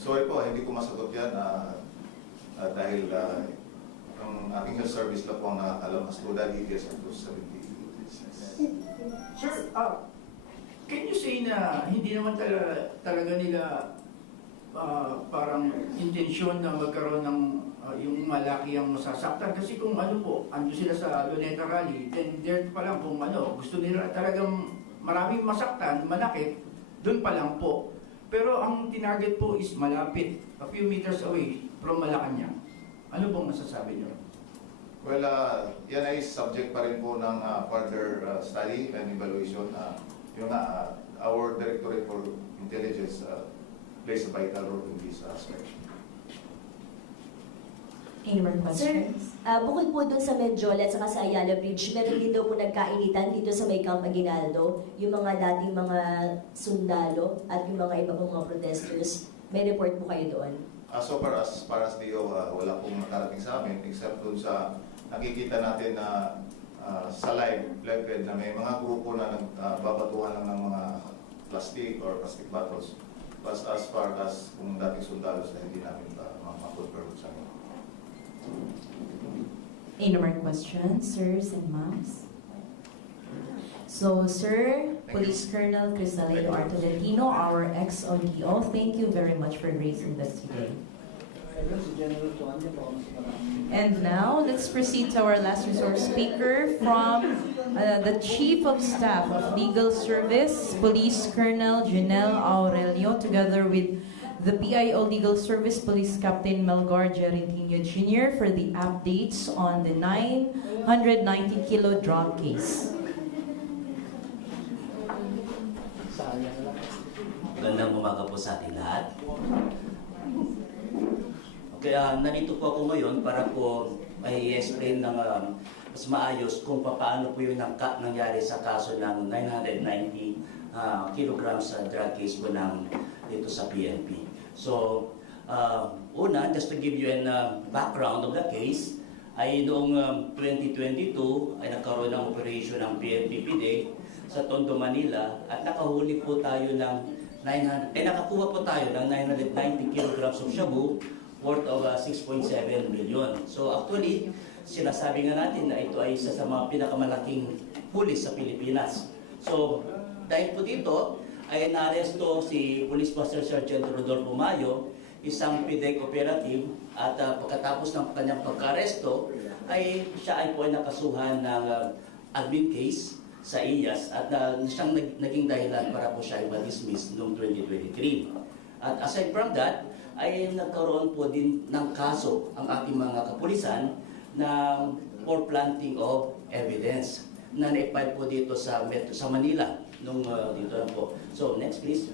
Sorry po, hindi ko masagot yan dahil ang aking health service na po ang nakakalam as to that details of those 70. Sir, can you say na hindi naman talaga nila parang intensyon na magkaroon ng yung malaki ang masasaktan? Kasi kung ano po, ando sila sa Luneta Rally, then there pa lang kung ano, gusto nila talagang maraming masaktan, manakit, doon pa lang po. Pero ang tinarget po is malapit, a few meters away from Malacanang. Ano pong masasabi niyo? Well, yan ay subject pa rin po ng further study and evaluation. Our Directorate for Intelligence plays a vital role in this aspect. Any more Sir, questions? bukod po dun sa Medjola at saka sa Ayala Bridge, meron din daw po nagkainitan dito sa may Camp Aguinaldo, yung mga dating mga sundalo at yung mga iba pong mga protesters. May report po kayo doon? So far as DO, wala pong nakarating sa amin except dun sa nakikita natin na sa live feed na may mga grupo na nagbabatuhan lang ng mga plastic or plastic bottles. But as far as kung dating sundalos na hindi namin ma-confirm sa amin. Any more questions, sirs and ma'ams? So, Sir, Police Colonel Cristalino Artolentino, our ex-ODO, thank you very much for gracing us today. And now, let's proceed to our last resort speaker from the Chief of Staff of Legal Service, Police Colonel Junel Aurelio, together with the PIO Legal Service Police Captain Melgar Gerentino Jr. for the updates on the 990-kilo drug case. Magandang umaga po sa ating lahat. Kaya narito po ako ngayon para po ay explain ng mas maayos kung paano po yung nangyari sa kaso ng 990 kilograms drug case po dito sa PNP. So, una, just to give you a background of the case, ay noong 2022 ay nagkaroon ng operation ng PNP-PD sa Tondo, Manila at nakahuli po tayo ng nakakuha po tayo ng 990 kilograms of shabu worth of 6.7 million. So actually, sinasabi nga natin na ito ay isa sa mga pinakamalaking pulis sa Pilipinas. So dahil po dito, ay naaresto si Police Master Sergeant Rodolfo Mayo, isang PDEC operative, at pagkatapos ng kanyang pagka-aresto, ay siya ay po ay nakasuhan ng admin case sa IAS at siyang naging dahilan para po siya ay ma-dismiss noong 2023. At aside from that, ay nagkaroon po din ng kaso ang ating mga kapulisan na for planting of evidence na na-file po dito sa Manila nung dito lang po. So next please.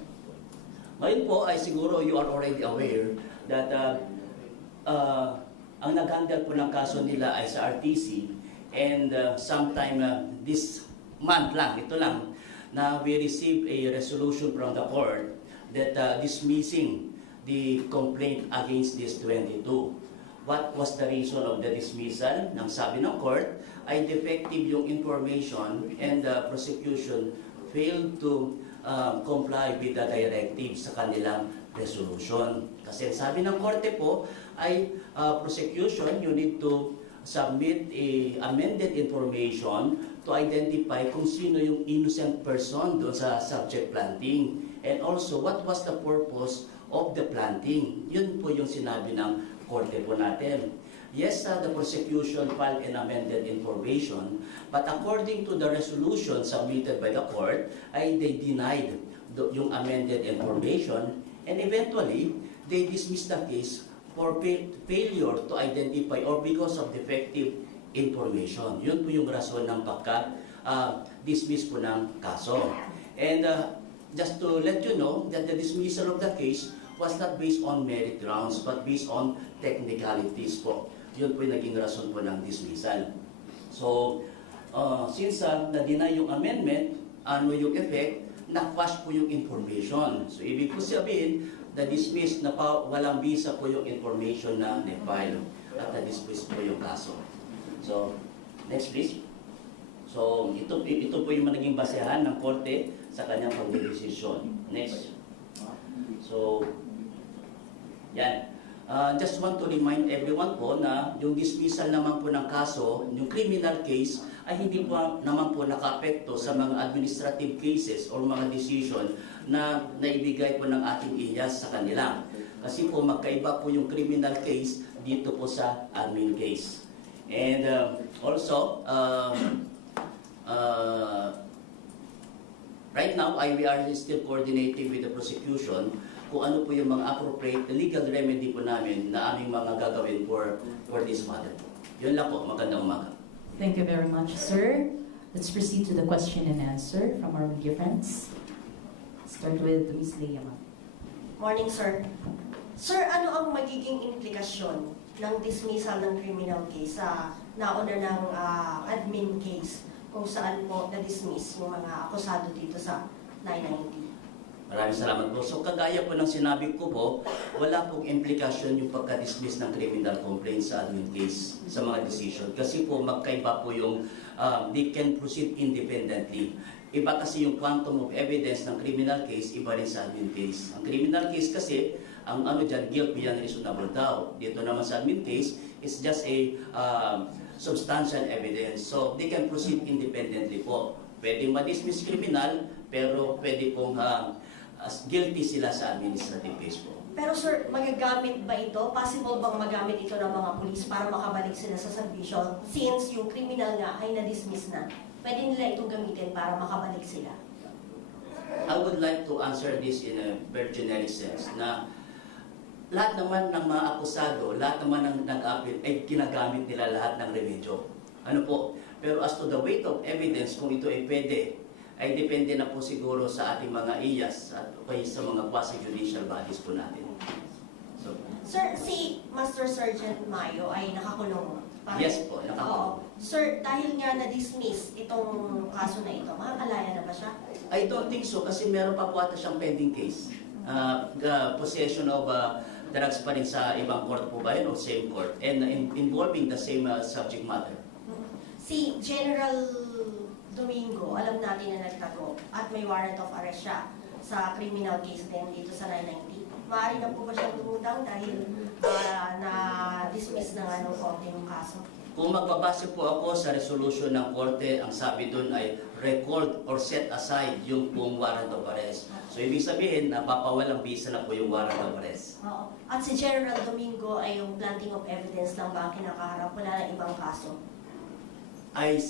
Ngayon po ay siguro you are already aware that ang nag-handle po ng kaso nila ay sa RTC and sometime this month lang, ito lang, na we received a resolution from the court that dismissing the complaint against this 22. What was the reason of the dismissal? Nang sabi ng court ay defective yung information and the prosecution failed to comply with the directive sa kanilang resolution. Kasi sabi ng korte po ay prosecution, you need to submit a amended information to identify kung sino yung innocent person doon sa subject planting and also what was the purpose of the planting. Yun po yung sinabi ng korte po natin. Yes, the prosecution filed an amended information, but according to the resolution submitted by the court, ay they denied yung amended information and eventually they dismissed the case for failure to identify or because of defective information. Yun po yung rason ng pagka-dismiss po ng kaso. And just to let you know that the dismissal of the case was not based on merit grounds but based on technicalities po. Yun po yung naging rason po ng dismissal. So, since na-deny yung amendment, ano yung effect? Na-quash po yung information. So, ibig po sabihin, na-dismiss na walang visa po yung information na na-file at na-dismiss po yung kaso. So, next please. So, ito po yung naging basehan ng korte sa kanyang pagdedesisyon. Next. So, Yan. Just want to remind everyone po na yung dismissal naman po ng kaso, yung criminal case, ay hindi po naman po naka-apekto sa mga administrative cases or mga decision na naibigay po ng ating IAS sa kanila. Kasi po magkaiba po yung criminal case dito po sa admin case. And also, right now, we are still coordinating with the prosecution kung ano po yung mga appropriate legal remedy po namin na aming mga gagawin for this matter. Yun lang po. Magandang umaga. Thank you very much, sir. Let's proceed to the question and answer from our media friends. Start with Ms. Leia. Morning, sir. Sir, ano ang magiging implikasyon ng dismissal ng criminal case sa nauna ng admin case kung saan po na-dismiss yung mga akusado dito sa 990? Maraming salamat po. So kagaya po ng sinabi ko po, wala pong implikasyon yung pagka-dismiss ng criminal complaint sa admin case sa mga decision. Kasi po magkaiba po yung they can proceed independently. Iba kasi yung quantum of evidence ng criminal case, iba rin sa admin case. Ang criminal case kasi, ang ano dyan, guilt beyond reasonable doubt. Dito naman sa admin case, it's just a substantial evidence. So they can proceed independently po. Pwedeng ma-dismiss criminal, pero pwede pong guilty sila sa administrative case po. Pero sir, magagamit ba ito? Possible bang magamit ito ng mga pulis para makabalik sila sa serbisyo? Since yung criminal nga ay na-dismiss na, pwede nila itong gamitin para makabalik sila? I would like to answer this in a very generic sense na lahat naman ng mga akusado, lahat naman ng nag-appeal ay ginagamit nila lahat ng remedyo. Ano po? Pero as to the weight of evidence, kung ito ay pwede, ay depende na po siguro sa ating mga IAS at okay, sa mga quasi-judicial bodies po natin. So, Sir, si Master Sergeant Mayo ay nakakulong. yes po, nakakulong. Oo. Sir, dahil nga na-dismiss itong kaso na ito, makakalaya na ba siya? I don't think so kasi meron pa po ata siyang pending case. Possession of drugs pa rin sa ibang court po ba yun o same court? And involving the same subject matter. Si General Domingo, alam natin na nagtago at may warrant of arrest siya sa criminal case din dito sa 990. Maaari na po ba siyang tumutang dahil na-dismiss na nga ng korte yung kaso? Kung magbabase po ako sa resolution ng korte, ang sabi doon ay record or set aside yung pong warrant of arrest. So ibig sabihin, napapawalang bisa na po yung warrant of arrest. Oo. At si General Domingo ay yung planting of evidence lang ba ang kinakaharap, wala na ibang kaso? I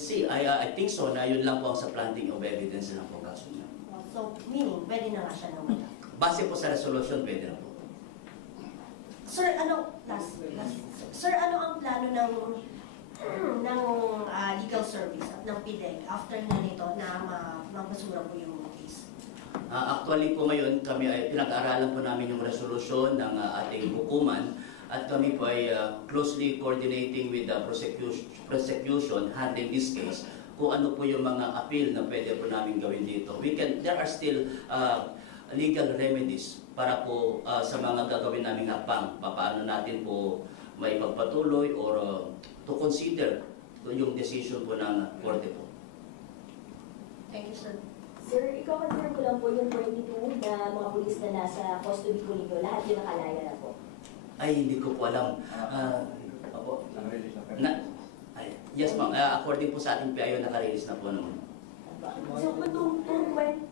think so na yun lang po ang sa planting of evidence na po kaso niya. So, meaning, pwede na nga siya nawala. Base po sa resolution, pwede na po. Sir, Sir, ano ang plano ng legal service at ng PDEC after na nito na mapasura po yung case? Actually po ngayon, kami ay pinag-aaralan po namin yung resolution ng ating hukuman at kami po ay closely coordinating with the prosecution handling this case kung ano po yung mga appeal na pwede po namin gawin dito. There are still legal remedies para po sa mga gagawin naming hakbang. Paano natin po may pagpatuloy or to consider yung decision po ng korte po. Thank you, sir. Sir, ikaw-confirm ko lang po yung 22 na mga pulis na nasa custody po ninyo, lahat yung nakalaya na po. Ay, hindi ko po alam. Yes ma'am, according po sa ating PIO, nakarelease na po naman. So, kung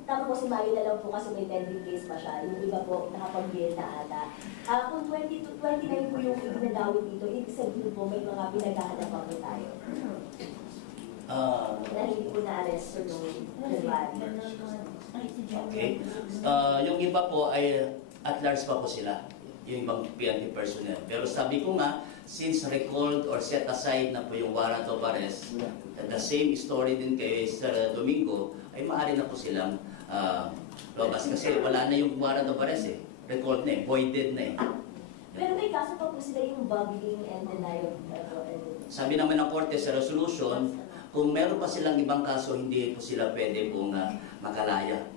tama po si Mayo na lang po kasi may pending case pa siya, yung iba po nakapag-bail na ata. Kung 29 po yung itinadawit dito, ibig sabihin po may mga pinaghahanap pa po tayo. Na hindi po na-arrest nung January. Okay. Yung iba po ay at large pa po sila, yung ibang PNP personnel. Pero sabi ko nga, since recalled or set aside na po yung warrant of arrest, the same story din kay Sir Domingo, ay maaari na po silang labas kasi wala na yung warrant of arrest eh. Recalled na eh, voided na eh. Pero may kaso pa po sila yung bugging and denial of Sabi naman ng korte sa resolution, kung meron pa silang ibang kaso, hindi po sila pwede pong makalaya.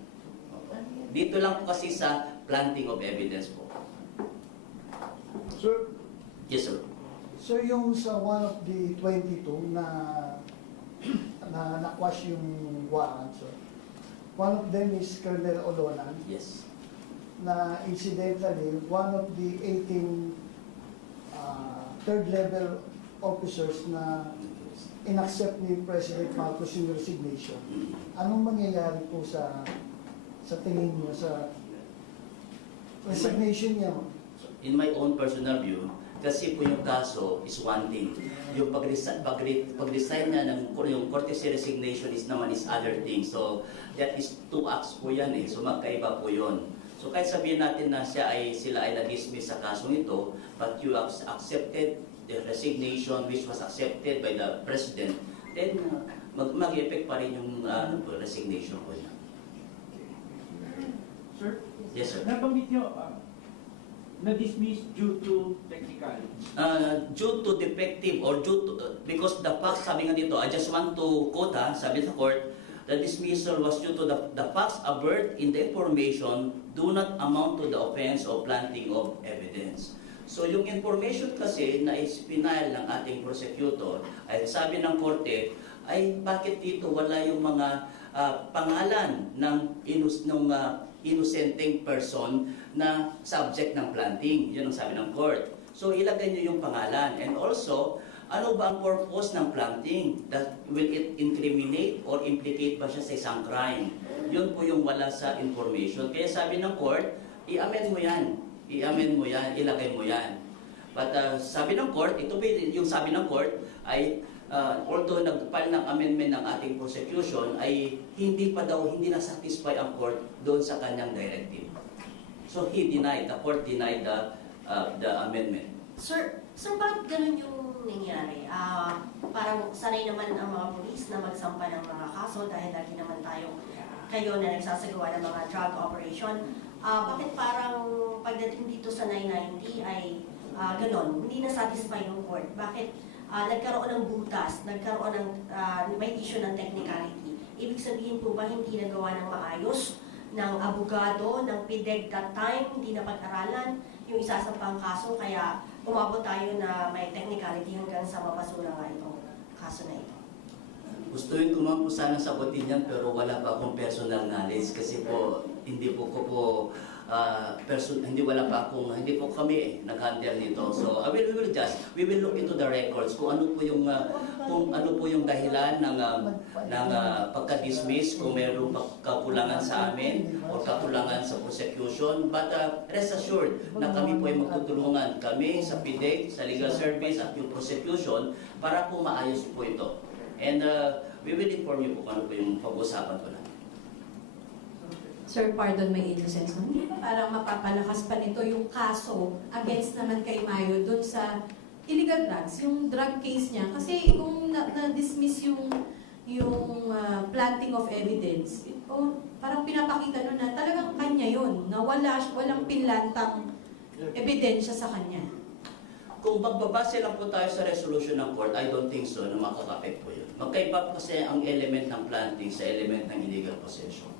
Dito lang po kasi sa planting of evidence po. Sir, Yes, sir. so yung sa one of the 22 na na-quash yung warrant, sir. One of them is Colonel Olonan. Yes. na incidentally, one of the 18 third-level officers na inaccept ni President Marcos yung resignation. Anong mangyayari po sa tingin niyo sa resignation niya? In my own personal view, kasi po yung kaso is one thing. Yung pag-resign niya ng yung courtesy resignation is naman is other thing. So, that is two acts po yan eh. So, magkaiba po yun. So, kahit sabihin natin na sila ay na-dismiss sa kasong ito, but you have accepted the resignation which was accepted by the President, then mag-effect pa rin yung resignation po niya. Sir? Yes, sir. Nabanggit niyo, na-dismiss due to technicality. Due to defective or due to, because the facts, sabi nga dito, I just want to quote sabi sa court, the dismissal was due to the facts averred in the information do not amount to the offense of planting of evidence. So yung information kasi na ispinal ng ating prosecutor, ay sabi ng korte, ay bakit dito wala yung mga pangalan ng innocenteng person na subject ng planting. Yun ang sabi ng court. So ilagay niyo yung pangalan. And also, ano ba ang purpose ng planting? That will it incriminate or implicate ba siya sa isang crime? Yun po yung wala sa information. Kaya sabi ng court, i-amend mo yan. I-amend mo yan, ilagay mo yan. But sabi ng court, ito yung sabi ng court ay although nag-file ng amendment ng ating prosecution ay hindi na-satisfy ang court doon sa kanyang directive. So the court denied the amendment. Sir, bakit ganun yung nangyari? Parang sanay naman ang mga pulis na magsampa ng mga kaso dahil lagi naman kayo na nagsasagawa ng mga drug operation. Bakit parang pagdating dito sa 990 ay ganon, hindi na-satisfy yung court? Bakit nagkaroon ng butas, nagkaroon ng may issue ng technicality? Ibig sabihin po ba hindi nagawa ng maayos ng abogado, ng PIDEG that time, hindi na pag-aralan yung isasampang kaso, kaya umabot tayo na may technicality hanggang sa mapasura nga itong kaso na ito? Gustuin ko man po sana sagutin yan pero wala pa akong personal knowledge kasi po hindi po kami nag-handle nito. So we will look into the records kung ano po yung dahilan ng pagka-dismiss, kung mayroong kakulangan sa amin o kakulangan sa prosecution. But rest assured na kami po ay magtutulungan kami sa PIDEG, sa legal service at yung prosecution para po maayos po ito. And we will inform you kung ano po yung pag-usapan ko na. Sir, pardon my innocence. Hindi ba parang mapapalakas pa nito yung kaso against naman kay Mayo doon sa illegal drugs, yung drug case niya? Kasi kung na-dismiss yung planting of evidence, parang pinapakita nun na talagang kanya yun, na walang pinlantang ebidensya sa kanya. Kung magbabase lang po tayo sa resolution ng court, I don't think so na makakapek po yun. Magkaiba kasi ang element ng planting sa element ng illegal possession.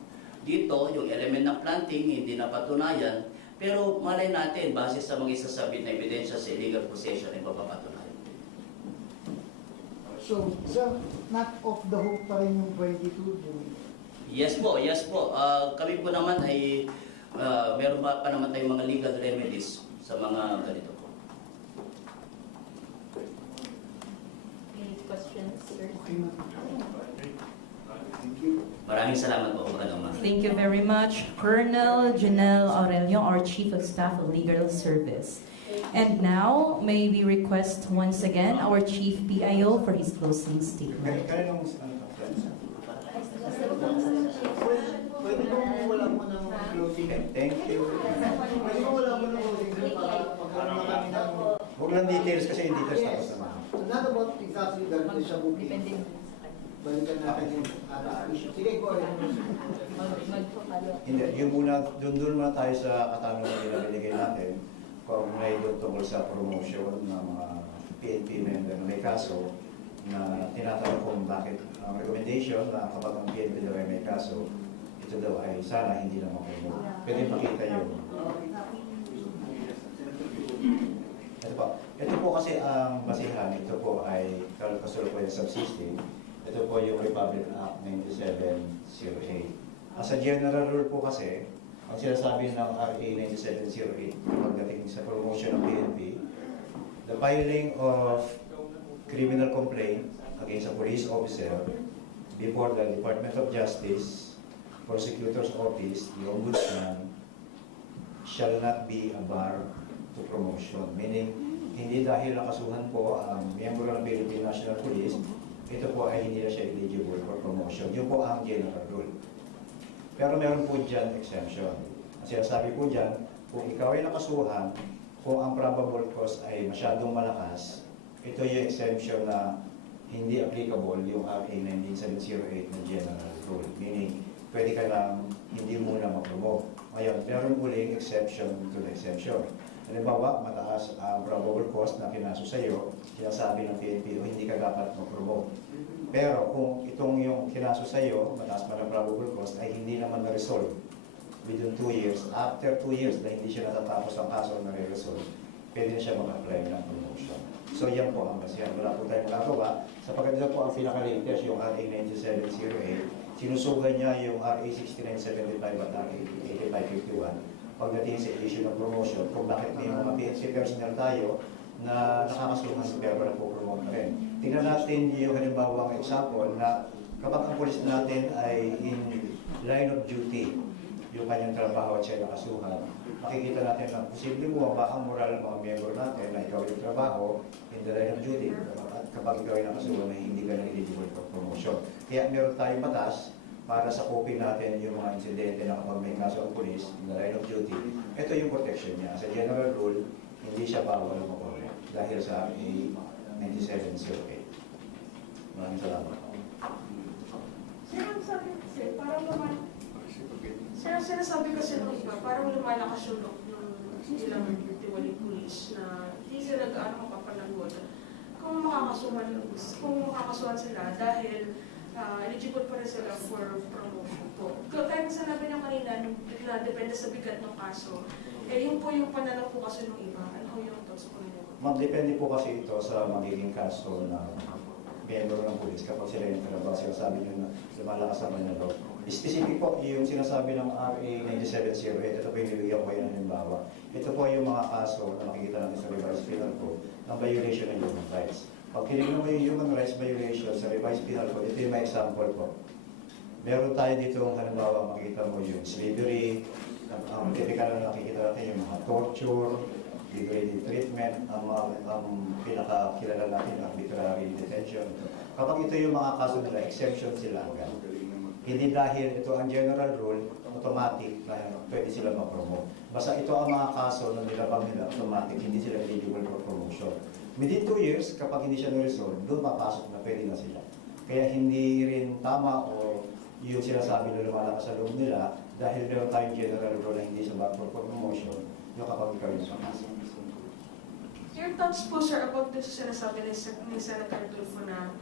Dito, yung element ng planting hindi napatunayan, pero malay natin, base sa mga isasabit na ebidensya sa illegal possession ay mapapatunayan. So, sir, not off the hook pa rin yung 22? Yes po. Kami po naman ay meron pa naman tayong mga legal remedies sa mga ganito po. Any questions, sir? Okay na. Thank you. Maraming salamat po. Thank you very much, Colonel Janelle Aurelio, our Chief of Staff of Legal Service. And now, may we request once again our Chief PIO for his closing statement. Pwede ba wala mo ng closing? Thank you. Pwede ba wala mo ng closing para magkaroon na kami ng... Huwag lang details kasi yung details tapos naman. Not about exactly that, siya booking. Balikan natin yung issue. Sige, go ahead. Hindi, yung muna, doon muna tayo sa katanungan na binigay natin kung may doon tungkol sa promotion ng mga PNP member na may kaso na tinatanong kung bakit ang recommendation na kapag ang PNP daw ay may kaso, ito daw ay sana hindi na mapromote. Pwede pakita yun. Ito po kasi ang basihan, ito po ay kasalukuyan subsisting. Ito po yung Republic Act 9708. As a general rule po kasi, ang sinasabi ng RA 9708 pagdating sa promotion ng PNP, the filing of criminal complaint against a police officer before the Department of Justice, Prosecutor's Office, the Ombudsman, shall not be a bar to promotion. Meaning, hindi dahil nakasuhan po ang miyembro ng Philippine National Police, ito po ay hindi na siya eligible for promotion. Yun po ang general rule. Pero meron po dyan exemption. Ang sinasabi po dyan, kung ikaw ay nakasuhan, kung ang probable cause ay masyadong malakas, ito yung exemption na hindi applicable yung RA 19708 na general rule. Meaning, pwede ka lang hindi muna mag-promote. Ngayon, meron uling exception to the exemption. Halimbawa, mataas ang probable cause na kinaso sa iyo, sinasabi ng PNP, hindi ka dapat mag-promote. Pero kung itong yung kinaso sa iyo, mataas pa ng probable cause, ay hindi naman na-resolve within 2 years. After 2 years na hindi siya natatapos ang kaso na re-resolve, pwede na siya mag-apply ng promotion. So yan po ang basihan. Wala po tayong magagawa. Sapagkat ito po ang pinaka-latest, yung RA 9708, sinusugan niya yung RA 6975 at RA 8551 pagdating sa issue ng promotion, kung bakit may mga PNP personnel tayo na nakakasuhan pero wala po promote na rin. Tingnan natin yung halimbawang example na kapag ang polis natin ay in line of duty, yung kanyang trabaho at siya nakasuhan, makikita natin na posibleng bumaba ang moral ng mga miyembro natin na ikaw yung trabaho in the line of duty at kapag ikaw ay nakasuhan na hindi ka na eligible for promotion. Kaya meron tayong batas para sa copy natin yung mga insidente na kapag may kaso ang police in the line of duty, ito yung protection niya. As a general rule, hindi siya bawal mag-correct dahil sa RA 9708. Maraming salamat. Sinasabi kasi ng iba, parang lumalakas yung loob ng ilang tiwaling pulis na hindi sila gaano mapapanagot kung makakasuhan sila dahil eligible pa rin sila for promotion po. Kahit sinabi niya kanina na depende sa bigat ng kaso, yun po yung pananaw po kasi ng iba. Ano po yung thoughts po ninyo? Mag-depende po kasi ito sa magiging kaso na miyembro ng pulis kapag sila yung trabaho. Sinasabi nyo na lumalakas ang kanyang loob. Specific po yung sinasabi ng RA 9708, ito po yung nilagyan ko yung halimbawa. Ito po yung mga kaso na makikita natin sa revised penal code ng violation ng human rights. Pag kinignan mo yung human rights violation sa revised penal code, ito yung may example po. Meron tayo dito ang halimbawa, makikita mo yung slavery, ang typical na nakikita natin yung mga torture, degrading treatment, ang pinakakilala natin, arbitrary detention. Kapag ito yung mga kaso nila, exception sila agad. Hindi dahil ito ang general rule, automatic na pwede sila ma-promote. Basta ito ang mga kaso na nilabang nila, automatic, hindi sila eligible for promotion. Within 2 years, kapag hindi siya na-resolve, doon papasok na pwede na sila. Kaya hindi rin tama o yung sinasabi na lumalakas sa loob nila dahil meron tayong general rule na hindi sa back for promotion, yung kapag ikaw yung papasok. Your thoughts po, sir, about this sinasabi ni Senator Tulfo na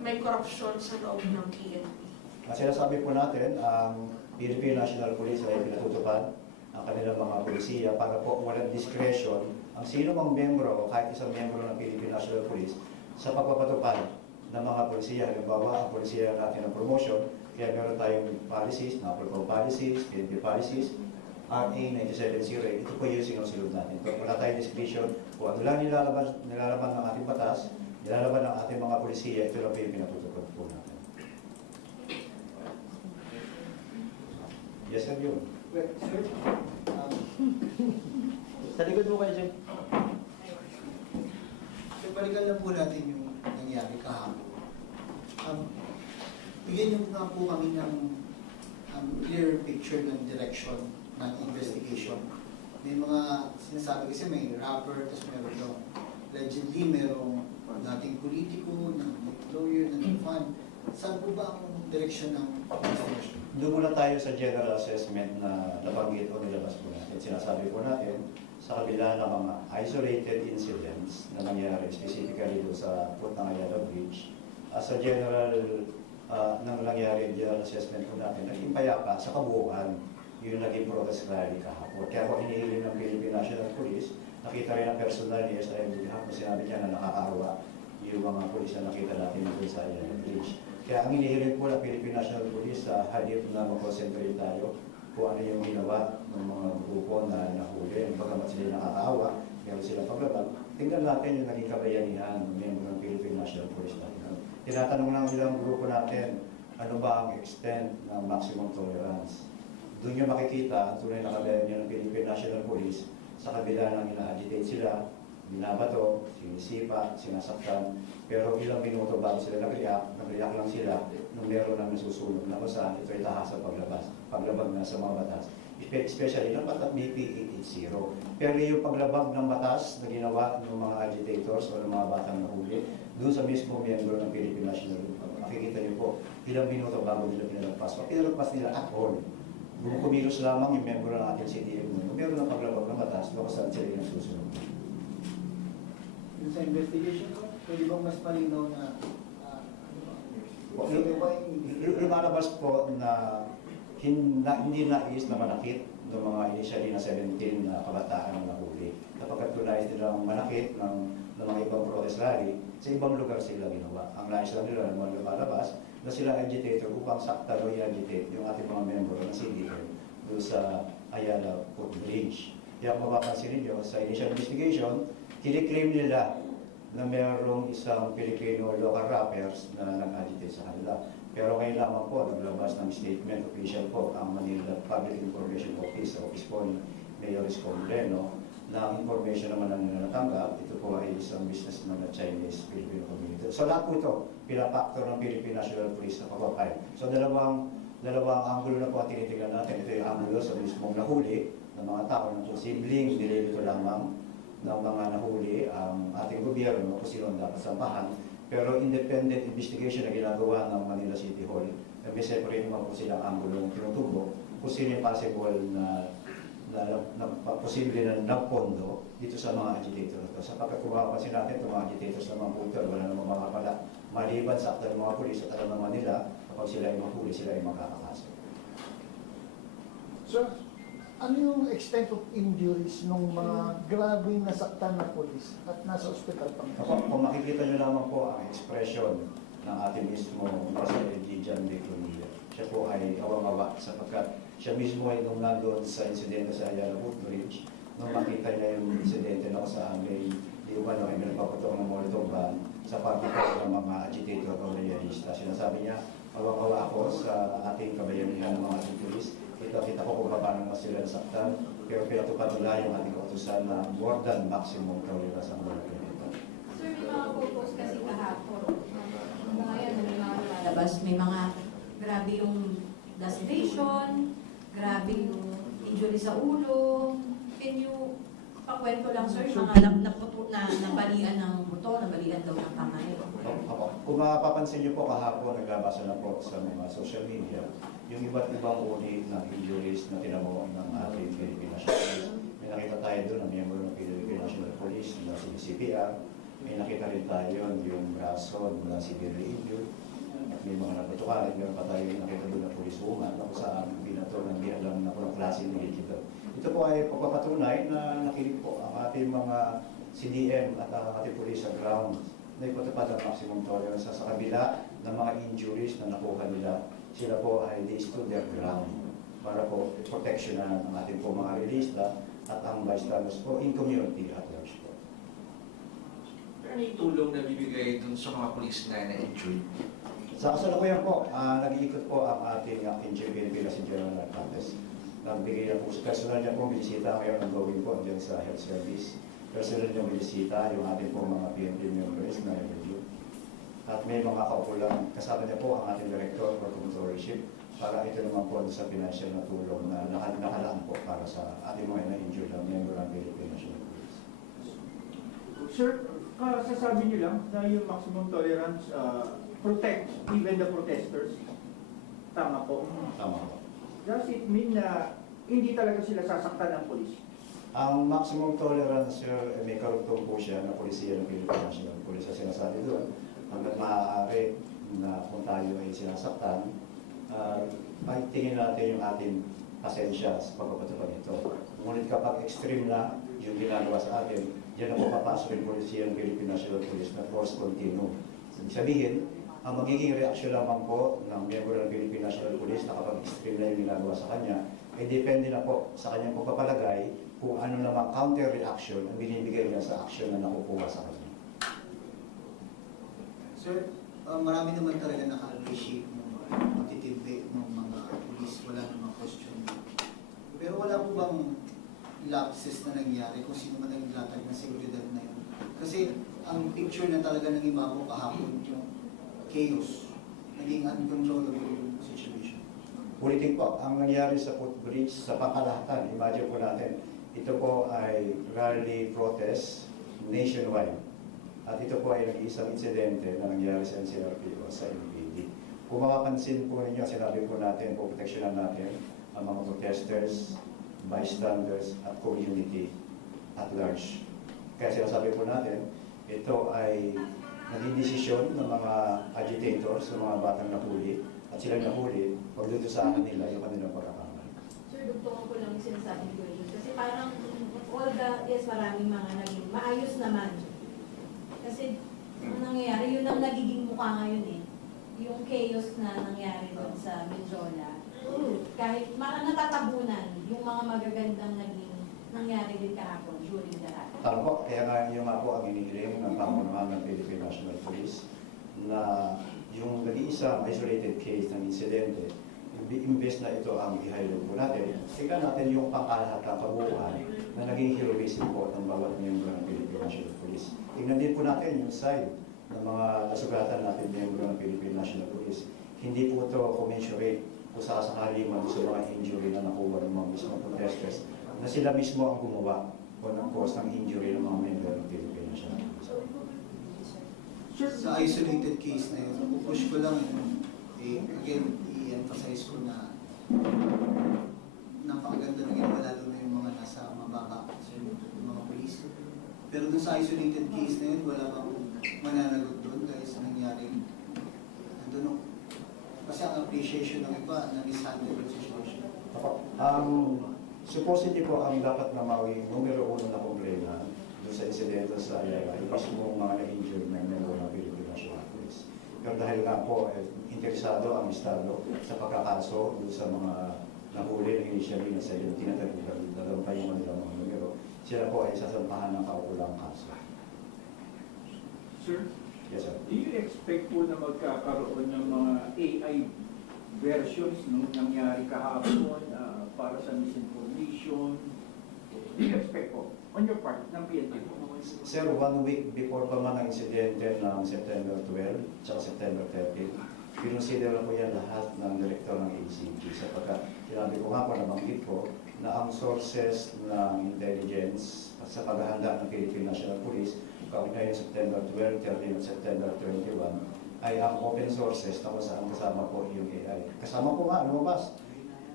may corruption sa loob ng PNP? Ang sinasabi po natin, ang Philippine National Police ay pinatutupad ang kanilang mga polisiya para po walang discretion ang sino mang miyembro o kahit isang miyembro ng Philippine National Police sa pagpapatupad ng mga polisiya. Halimbawa, ang polisiya natin ng promotion, kaya meron tayong policies, NAPOLCOM policies, PNP policies, RA 9708, ito po yung sinusunod natin. Kung wala tayong discretion, kung ano lang nilalaman ng ating batas, nilalaman ng ating mga polisiya, ito lang po yung pinatutupad po natin. Yes, sir, yun. Wait, sir. Sa likod mo kayo, Jim. So, balikan na po natin yung nangyari kahapon. Bigyan niyo nga po kami ng clear picture ng direction ng investigation. May mga sinasabi kasi may rapper, tapos meron yung allegedly, merong dating politiko, ng lawyer, ng fan. Saan po ba ang direction ng investigation? Doon muna tayo sa general assessment na nabanggit o nilabas po natin. Sinasabi po natin, sa kabila ng mga isolated incidents na nangyari specifically doon sa Port ng Ayala Bridge, as a general nang nangyari general assessment po natin, naging payapa sa kabuuan yung naging protest rally kahapon. Kaya po hinihiling ng Philippine National Police, nakita rin ang personal ni SIM Budihap na sinabi niya na nakakaawa yung mga polis na nakita natin doon sa Ayala Bridge. Kaya ang hinihiling po ng Philippine National Police sa halip na mag-concentrate tayo kung ano yung ginawa ng mga grupo na nahuli, bagamat sila nakakaawa, meron silang paglabag. Tingnan natin yung naging kabayanihan ng miyembro ng Philippine National Police natin. Tinatanong lang ilang grupo natin, ano ba ang extent ng maximum tolerance? Doon nyo makikita ang tunay na kabayanihan ng Philippine National Police sa kabila ng ina-agitate sila, binabato, sinisipa, sinasaktan, pero ilang minuto bago sila nag-react lang sila nung meron ng nasusunog na kung saan ito ay tahas sa paglabag na sa mga batas. Especially ng BP 880. Pero yung paglabag ng batas na ginawa ng mga agitators o ng mga batang nahuli, doon sa mismo miyembro ng Philippine National Police, makikita niyo po, ilang minuto bago nila pinalagpas. Pag pinalagpas nila at all, kung kumilos lamang yung miyembro ng ating CDM, kung meron ng paglabag ng batas, baka saan sila yung susunod. Yung sa investigation ko, pwede bang mas malinaw na lumalabas po na hindi nais na manakit ng mga initially na 17 na kabataan na nahuli. Kapag tunay nilang manakit ng mga ibang protest rally, sa ibang lugar sila ginawa. Ang nais lang nila na lumalabas na sila agitator upang sakta o i-agitate yung ating mga member ng CDM doon sa Ayala Footbridge. Kaya kung mapapansin ninyo, sa initial investigation, kiniklaim nila na mayroong isang Filipino local rappers na nag-agitate sa kanila. Pero ngayon lamang po, naglabas ng statement official po ang Manila Public Information Office po ni Mayor Isko Moreno na ang information naman ang nila natanggap. Ito po ay isang businessman na Chinese Filipino community. So lahat po ito, pinapaktor ng Philippine National Police na pagpapay. So dalawang anggulo na po ang tinitingnan natin. Ito yung anggulo sa mismong nahuli ng mga tao na posibleng nililito lamang ng mga nahuli ang ating gobyerno kung sino ang dapat sampahan. Pero independent investigation na ginagawa ng Manila City Hall, may separate naman po silang anggulo ng tinutubo kung sino yung possible na posible na nagpondo dito sa mga agitator ito. Sapagkat kung mapapansin natin, itong mga agitators na mga puter, wala namang mga pala. Maliban sa akta ng mga pulis at alam naman nila, kapag sila ay mahuli, sila ay magkakakaso. Sir, ano yung extent of injuries ng mga grabing nasaktan na polis at nasa ospital pa? Kung makikita nyo lamang po ang ekspresyon ng ating mismo President Gijan de Cunilla. Siya po ay awang-awa sapagkat siya mismo ay nung nandun sa insidente sa Ayala Footbridge, nung makita niya yung insidente na kung saan may diumano ay nagpapatong ng Molotov ban sa pagkakos ng mga agitator o realista. Sinasabi niya, awang-awa ako sa ating kabayanihan ng mga ating pulis. Kita ko kung paano na sila nasaktan, pero pinatupad nila yung ating kautusan na more than maximum tolerance ang mga pinito. Sir, may mga photos kasi kahapon. Mga yan, may mga lumalabas, may mga grabe yung laceration, grabe yung injury sa ulo. Can you pakwento lang, sir, yung mga nabalian ng buto, nabalian daw ng kamay? Kung mapapansin niyo po kahapon, naglabasa na po sa mga social media, yung iba't ibang uri ng injuries na tinamo ng ating Philippine National Police. May nakita tayo doon ang miyembro ng Philippine National Police na si CPR. May nakita rin tayo yung braso mula severely injured. At may mga natutukarin, meron pa tayo yung nakita doon na police woman na kung saan binato ng di alam na kung klase ng likito. Ito po ay pagpapatunay na nakinig po ang ating mga CDM at ang ating police sa ground na ipatupad ang maximum tolerance sa kabila ng mga injuries na nakuha nila. Sila po ay they stood their ground para po proteksyonan ang ating po mga realista at ang bystanders po in community at large po. Pero ano yung tulong na bibigay dun sa mga police na na-injured? Sa kasalukuyan po, nag-iikot po ang ating acting chief PNP na si General Narcantes. Nagbigay na po sa personal niya po binisita ngayon ang gawin po dyan sa health service. Personal niya binisita yung ating po mga PNP members na review. At may mga kaukulang, kasama niya po ang ating Director for Controllership para ito naman po sa financial na tulong na nakalaan po para sa ating mga na-injured na member ng Philippine National Police. Sir, sasabi niyo lang na yung maximum tolerance protect even the protesters. Tama po. Tama po. Does it mean na hindi talaga sila sasaktan ng polis? Ang maximum tolerance, sir, may karugtong po siya na polisiya ng Philippine National Police sa sinasabi doon. Hanggat maaari na kung tayo ay sinasaktan, tingin natin yung ating pasensya sa pagpapatupad nito. Ngunit kapag extreme na yung ginagawa sa atin, diyan na po papasok yung polisiya ng Philippine National Police na force continue. Sabihin, ang magiging reaksyon lamang po ng miyembro ng Philippine National Police na kapag extreme na yung ginagawa sa kanya, depende na po sa kanyang pagpapalagay kung ano namang counter-reaction ang binibigay niya sa action na nakukuha sa kanya. Sir, marami naman talaga naka-appreciate ng matitindi ng mga police, wala namang question. Pero wala po bang lapses na nangyari kung sino man naglatag ng seguridad na yun? Kasi ang picture na talaga ng iba po kahapon, yung chaos, naging uncontrollable yung situation. Ulitin po, ang nangyari sa footbridge sa pangkalahatan, imagine po natin, ito po ay rally protest nationwide. At ito po ay nag-iisang insidente na nangyari sa NCRP o sa NPD. Kung mapapansin po ninyo, sinabi po natin, poproteksyonan natin ang mga protesters, bystanders, at community at large. Kaya sinasabi po natin, ito ay naging desisyon ng mga agitators, ng mga batang nahuli, at silang nahuli, pagdudusahan nila yung kanilang pagkakamali. Sir, dugtungan ko lang yung sinasabi ko yun. Kasi parang all the, yes, maraming mga naging maayos naman. Kasi ang nangyayari, yun ang nagiging mukha ngayon eh. Yung chaos na nangyari doon sa Medjola. Kahit natatabunan yung mga magagandang naging nangyari din kahapon during the rally. Tama po, kaya nga yung nga po ang inihiling ng pamunuan ng Philippine National Police na yung nag-iisang isolated case ng insidente, imbes na ito ang i-highlight po natin, tingnan natin yung pangkalahatang kabuuan na naging heroism po ng bawat miyembro ng Philippine National Police. Tingnan din po natin yung side ng mga nasugatan natin miyembro ng Philippine National Police. Hindi po ito commensurate kung sakasakali man sa mga injury na nakuha ng mga mismong protesters na sila mismo ang gumawa o ng cause ng injury ng mga miyembro ng Philippine National Police. Sa isolated case na yun, push ko lang yun, again, i-emphasize ko na napakaganda na ginawa lalo na yung mga nasa mababa, yung mga police. Pero dun sa isolated case na yun, wala bang mananagot doon dahil sa nangyari. I don't know. Kasi ang appreciation ng iba na mishandle yung situation. Supposedly po ang dapat na mawing numero 1 na problema doon sa insidente sa Ayala ay mismo mga na-injured na member ng Philippine National Police. Pero dahil nga po, interesado ang Estado sa pagkakaso doon sa mga nahuli ng initially na sa yung tinatagpuan yung kanilang mga numero, sila po ay sasampahan ng kaukulang kaso. Sir, Yes, sir. do you expect po na magkakaroon ng mga AI versions nung nangyari kahapon para sa misinformation? Do you expect po, on your part, ng PNP po? Sir, 1 week before pa man ang insidente ng September 12 at September 13, kinonsider po yan lahat ng direktor ng ACP sapagkat sinabi ko nga po, nabanggit ko, na ang sources ng intelligence at sa paghahanda ng Philippine National Police kaugnay ng September 12, 13 at September 21 ay ang open sources na kung saan kasama po yung AI. Kasama po nga, lumabas.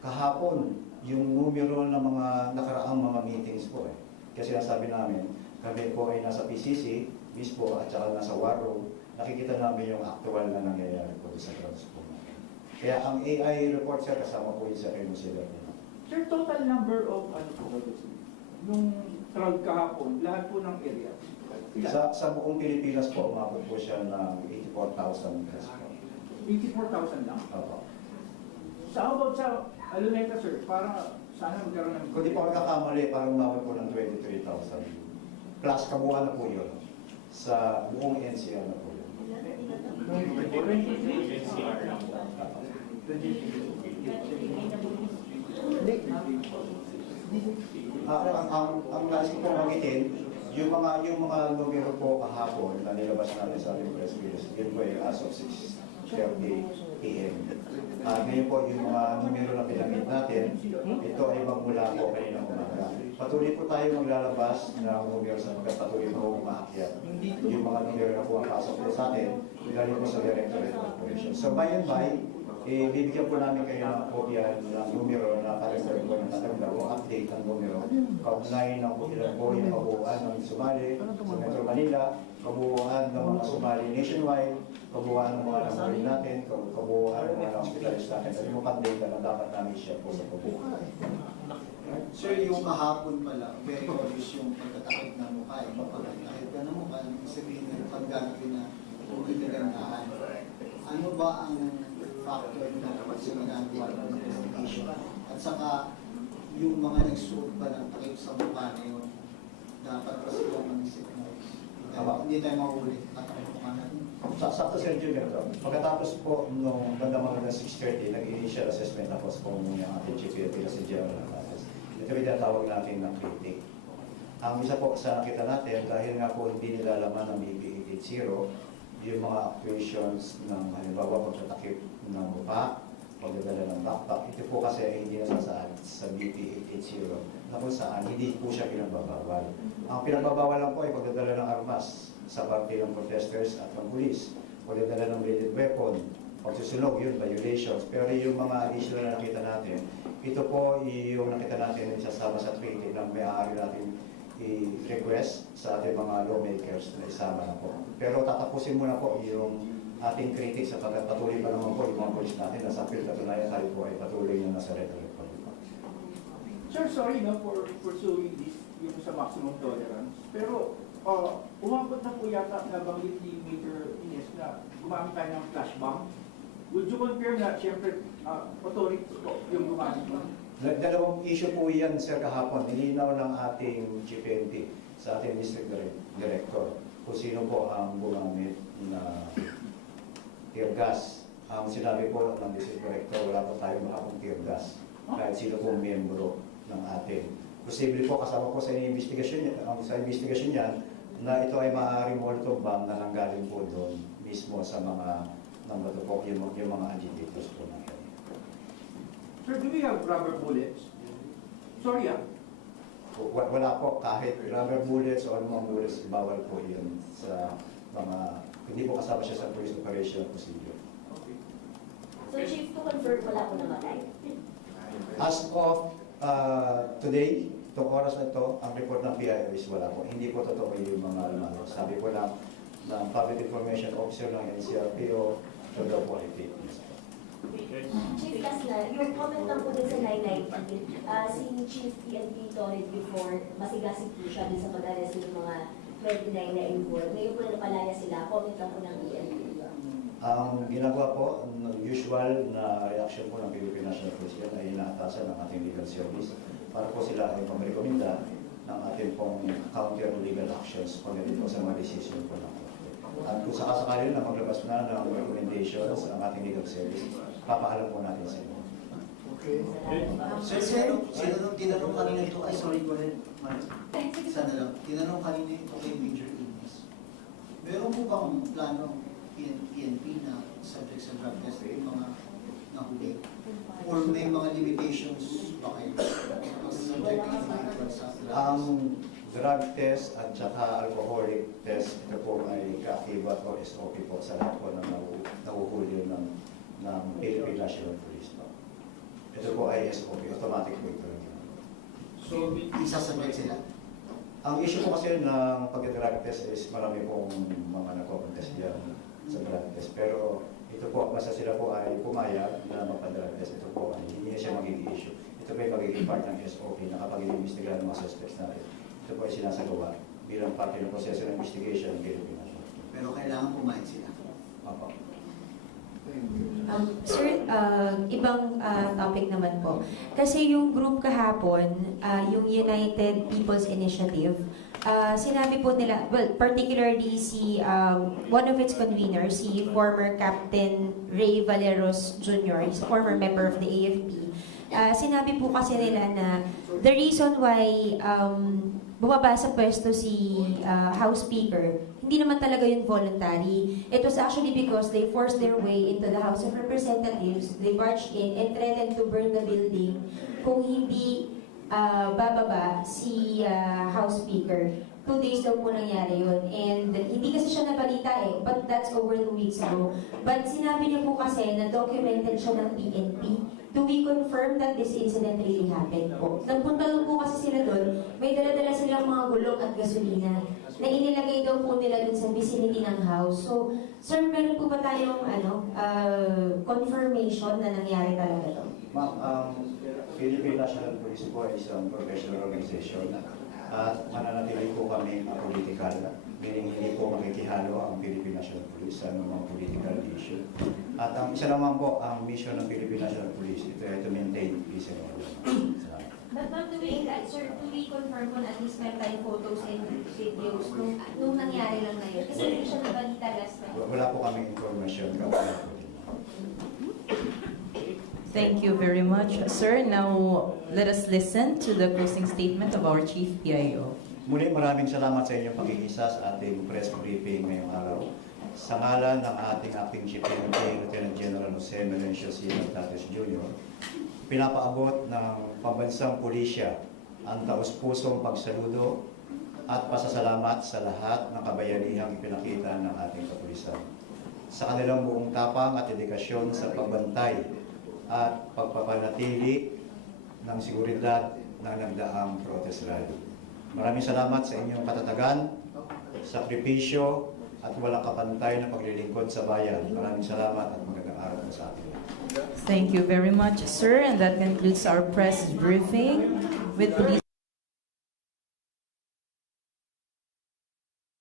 Kahapon, yung numero ng mga nakaraang mga meetings po eh. Kasi nasabi namin, kami po ay nasa PCC mismo at saka nasa war room, nakikita namin yung actual na nangyayari po sa grounds po. Kaya ang AI report sir, kasama po yung sa kinonsider po. Sir, total number of, ano po ba ito? Nung crowd kahapon, lahat po ng area. Sa buong Pilipinas po, umabot po siya ng 84,000 plus po. 84,000 lang? Opo. Sa about sa Aluneta, sir, para sana magkaroon ng... Kung di po nagkakamali, parang umabot po ng 23,000. Plus, kabuuan na po yun. Sa buong NCR na po yun. Ang nais ko pong magitin, yung mga numero po kahapon na nilabas natin sa ating press release, yun po ay as of 6:30 p.m. Ngayon po yung mga numero na pinamit natin, ito ay magmula po kaninang umaga. Patuloy po tayo maglalabas ng numero sa mga patuloy po umaakyat. Yung mga numero na po ang pasok po sa atin, galing po sa Directorate of Operations. So by and by, bibigyan po namin kayo ng kopya ng numero na ka-refer po ng tatanda o update ng numero. Kaugnay ng ilan po yung kabuuan ng sumali sa Metro Manila, kabuuan ng mga sumali nationwide, kabuuan ng mga namuli natin, kabuuan ng mga hospitals natin. At yung pang-data na dapat namin share po sa kabuuan. Sir, yung kahapon pala, very obvious yung pagkatakit ng mukha. Yung pagkatakit ka ng mukha, ibig sabihin na paggamit na pagkagandahan. Ano ba ang factor na dapat sa ginagawa ng investigation? At saka, yung mga nagsuot pa ng takip sa mukha na yun, dapat kasi kung mag-isip mo. Hindi tayo mahuli at ang mukha natin. Sakto Sir Junior, pagkatapos po nung bandang mga 6:30, nag-initial assessment ako sa yung ating chief na si General Hernandez. Ito yung tinatawag natin ng critic. Ang isa po sa nakita natin, dahil nga po hindi nilalaman ng BP880, yung mga actuations ng halimbawa pagtatakip ng mukha, pagdadala ng backpack, ito po kasi ay hindi nasasaad sa BP880 na kung saan hindi po siya pinagbabawal. Ang pinagbabawal lang po ay pagdadala ng armas sa parte ng protesters at ng pulis, pagdadala ng bladed weapon, pagsusunog, yun, violations. Pero yung mga issue na nakita natin, ito po yung nakita natin isasama sa treaty na may-aari natin i-request sa ating mga lawmakers na isama na po. Pero tatapusin muna po yung ating critics sapagkat patuloy pa naman po yung mga polis natin na sa katunayan tayo po ay patuloy na nasa red alert pa. Sir, sorry no, for pursuing this yung sa maximum tolerance. Pero umabot na po yata nabanggit ni Major Ines na gumamit tayo ng flash bomb. Would you confirm na siyempre authority po yung gumamit mo? Dalawang issue po yan, Sir, kahapon. Nilinaw ng ating GPNP sa ating District Director kung sino po ang gumamit na tear gas. Ang sinabi po ng District Director, wala po tayo makakong tear gas kahit sino pong miyembro ng ating. Posible po kasama po sa investigasyon niyan na ito ay maaaring molotov bomb na nanggaling po doon mismo sa mga ng bato po, yung mga agitators po na. Sir, do we have rubber bullets? Sorry Wala po, kahit rubber bullets o anumang bullets, bawal po yun sa mga, hindi po kasama siya sa police operation procedure. Okay. So Chief, to confirm, wala po namatay? As of today, itong oras na ito, ang report ng PIO is wala po. Hindi po totoo yung mga lumano. Sabi po lang ng Public Information Officer ng NCRPO, to daw po ay fake news. Chief, last na, yung comment lang po din sa 919, si Chief PNP Torrid before, masigasig po siya din sa pag-arrest ng mga 29 na involved. Ngayon po na napalaya sila, comment lang po ng PNP. Ang ginagawa po, usual na reaction po ng Philippine National Police yan ay inaatasan ng ating legal service para po sila ay pamarekomenda ng ating pong counter legal actions pagdating po sa mga decision po ng Korte. At kung sakasakali na maglabas na ng recommendations ang ating legal service, papaalam po natin sa inyo. Okay. Sino nung tinanong kanina ito, ay sorry, go ahead, Mike. Sana lang, tinanong kanina ito kay Major Ines. Meron po bang plano PNP na subject sa drug test yung mga nahuli? Or may mga limitations ba kayo subject sa Ang drug test at saka alcoholic test, ito po ay kaakibat o SOP po sa lahat po ng nahuhuli ng Philippine National Police. Ito po ay SOP, automatic po ito. So, isasubject sila? Ang issue po kasi ng pag-drug test is marami pong mga nagko-contest dyan sa drug test. Pero ito po, basta sila po ay pumayag na magpa-drug test, ito po ay hindi na siya magiging issue. Ito po ay magiging part ng SOP na kapag i-investigahan ng mga suspects natin. Ito po ay sinasagawa bilang parte ng proseso ng investigation ng Philippine National. Pero kailangan pumayag sila. Opo. Sir, ibang topic naman po. Kasi yung group kahapon, yung United People's Initiative, sinabi po nila, well, particularly si one of its conveners, si former Captain Ray Valeros Jr., is a former member of the AFP. Sinabi po kasi nila na the reason why bumaba sa pwesto si House Speaker, hindi naman talaga yun voluntary. It was actually because they forced their way into the House of Representatives, they marched in and threatened to burn the building kung hindi bababa si House Speaker. 2 days daw po nangyari yun. And hindi kasi siya nabalita but that's over 2 weeks ago. But sinabi niya po kasi na documented siya ng PNP. Do we confirm that this incident really happened po? Nagpunta lang po kasi sila doon, may dala-dala silang mga gulong at gasolina na inilagay daw po nila doon sa vicinity ng house. So, sir, meron po ba tayong confirmation na nangyari talaga to? Ma'am, Philippine National Police po ay isang professional organization at mananatili po kami political, meaning hindi po makikihalo ang Philippine National Police sa mga political issue. At ang isa naman po ang mission ng Philippine National Police, ito ay to maintain peace and order. But not doing that, sir, to reconfirm kung at least meron tayong photos and videos nung nangyari lang na yun. Kasi hindi siya nabalita last time. Wala po kaming informasyon. Thank you very much, sir. Now, let us listen to the closing statement of our Chief PIO. Muli maraming salamat sa inyong pakikisa sa ating press briefing ngayong araw. Sa ngalan ng ating acting Chief PNP, Lieutenant General Jose Melencio C. Maltates Jr., pinapaabot ng pambansang pulisya ang taus-pusong pagsaludo at pasasalamat sa lahat ng kabayanihang ipinakita ng ating kapulisan sa kanilang buong tapang at dedikasyon sa pagbantay at pagpapanatili ng seguridad ng nagdaang protest rally. Maraming salamat sa inyong katatagan, sakripisyo at walang kapantay na paglilingkod sa bayan. Maraming salamat at magandang araw po sa atin. Thank you very much, sir. And that concludes our press briefing with police.